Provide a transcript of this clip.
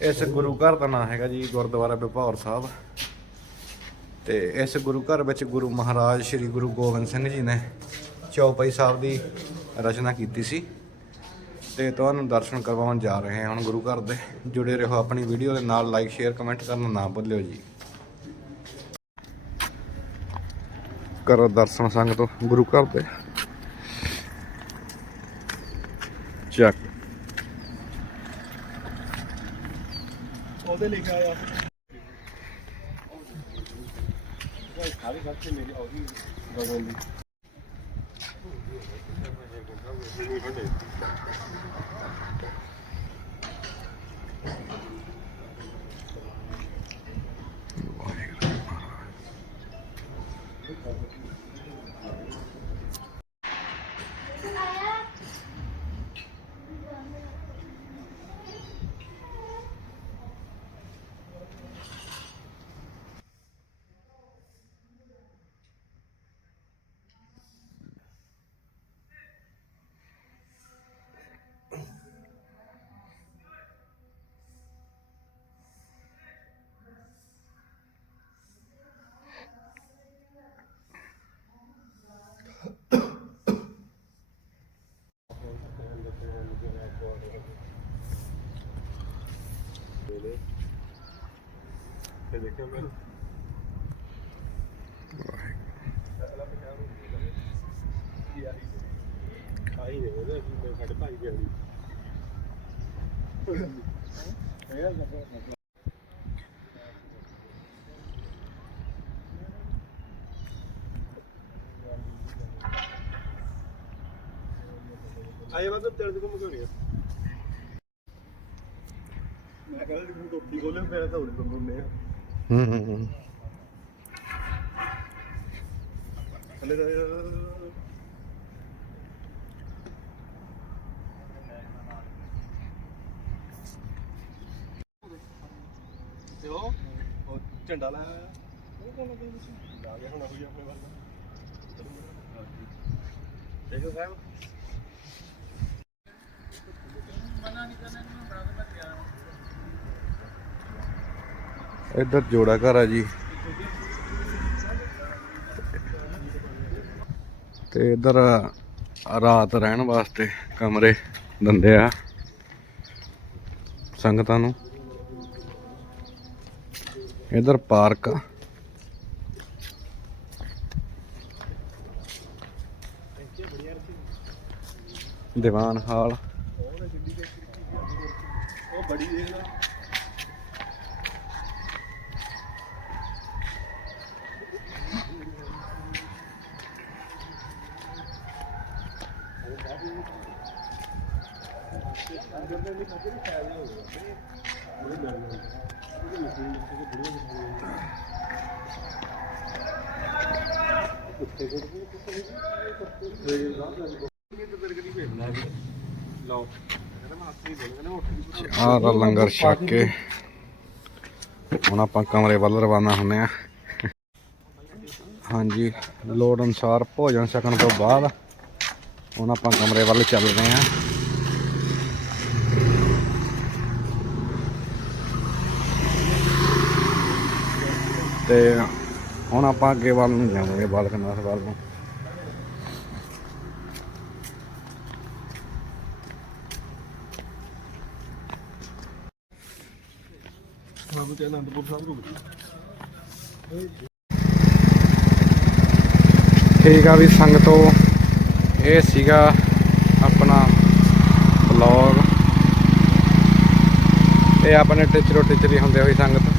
ਇਸ ਗੁਰੂ ਘਰ ਦਾ ਨਾਮ ਹੈਗਾ ਜੀ ਗੁਰਦੁਆਰਾ ਬਿਭੌਰ ਸਾਹਿਬ। ਤੇ ਇਸ ਗੁਰੂ ਘਰ ਵਿੱਚ ਗੁਰੂ ਮਹਾਰਾਜ ਸ੍ਰੀ ਗੁਰੂ ਗੋਬਿੰਦ ਸਿੰਘ ਜੀ ਨੇ ਚੌਪਈ ਸਾਹਿਬ ਦੀ ਰਚਨਾ ਕੀਤੀ ਸੀ। ਤੇ ਤੁਹਾਨੂੰ ਦਰਸ਼ਨ ਕਰਵਾਉਣ ਜਾ ਰਹੇ ਹਾਂ ਹੁਣ ਗੁਰੂ ਘਰ ਦੇ। ਜੁੜੇ ਰਹੋ ਆਪਣੀ ਵੀਡੀਓ ਦੇ ਨਾਲ ਲਾਈਕ ਸ਼ੇਅਰ ਕਮੈਂਟ ਕਰਨਾ ਨਾ ਭੁੱਲਿਓ ਜੀ। ਕਰੋ ਦਰਸ਼ਨ ਸੰਗਤੋ ਗੁਰੂ ਘਰ ਦੇ। ਚੱਕ। ਉਹਦੇ ਲਿਖਿਆ ਆ ਸਾਰੇ ਕਰਕੇ ਮੇਰੀ ਉਹਦੀ ਗਗਨ ਦੀ ਤੇ ਦੇਖਿਆ ਮੈਂ ਆਈ ਨੇ ਉਹਦੇ ਅਸੀਂ ਸਾਡੇ ਭਾਈ ਦੀ ਆਈ ਆਏ ਮਤਲਬ ਤੇਰੇ ਤੋਂ ਘੁੰਮ ਕੇ ਮੈਂ ਕਹਿੰਦਾ ਕਿ ਤੂੰ ਟੋਪੀ ਖੋਲੇ ਮੇਰਾ ਤਾਂ ਉੜ ਬੰਦੇ ਹੂੰ ਹੂੰ ਹੂੰ। ਹਲੇ ਤਾਂ ਤੇ ਉਹ ਉਹ ਝੰਡਾ ਲਾਇਆ ਉਹ ਕੋਣ ਲੱਗਾ ਤੁਸੀਂ ਲਾ ਗਿਆ ਹੁਣ ਹੋਈ ਆਪਣੇ ਵੱਲ। ਦੇਖੋ ਸਾਹਿਬ। ਇੱਧਰ ਜੋੜਾ ਘਰ ਆ ਜੀ। ਤੇ ਇੱਧਰ ਰਾਤ ਰਹਿਣ ਵਾਸਤੇ ਕਮਰੇ ਦਿੰਦੇ ਆ ਸੰਗਤਾਂ ਨੂੰ। ਇੱਧਰ ਪਾਰਕ ਆ। ਦੀਵਾਨ ਹਾਲ। ਉਹ ਬੜੀ ਦੇਖ ਲੈ ਲਓ ਕਹਿੰਦਾ ਮੈਂ ਹੱਥ ਨਹੀਂ ਦੇਣਾ ਕਹਿੰਦਾ ਆਹ ਦਾ ਲੰਗਰ ਛੱਕ ਕੇ। ਹੁਣ ਆਪਾਂ ਕਮਰੇ ਵੱਲ ਰਵਾਨਾ ਹੁੰਨੇ ਆ। ਹਾਂਜੀ, ਲੋੜ ਅਨੁਸਾਰ ਭੋਜਨ ਛਕਣ ਤੋਂ ਬਾਅਦ ਹੁਣ ਆਪਾਂ ਕਮਰੇ ਵੱਲ ਚੱਲਦੇ ਆ ਤੇ ਹੁਣ ਆਪਾਂ ਅੱਗੇ ਵੱਲ ਨੂੰ ਜਾਵਾਂਗੇ ਬਾਲਕਨਾਥ ਵੱਲ ਨੂੰ। ਤੇ ਅਨੰਦਪੁਰ ਸਾਹਿਬ ਰੁਕ ਠੀਕ ਆ ਵੀ ਸੰਗਤੋ ਇਹ ਸੀਗਾ ਆਪਣਾ ਬਲੌਗ ਇਹ ਆਪਣੇ ਟਿਚਰੋ ਟਿਚਰੀ ਹੁੰਦੇ ਹੋਈ ਸੰਗਤ।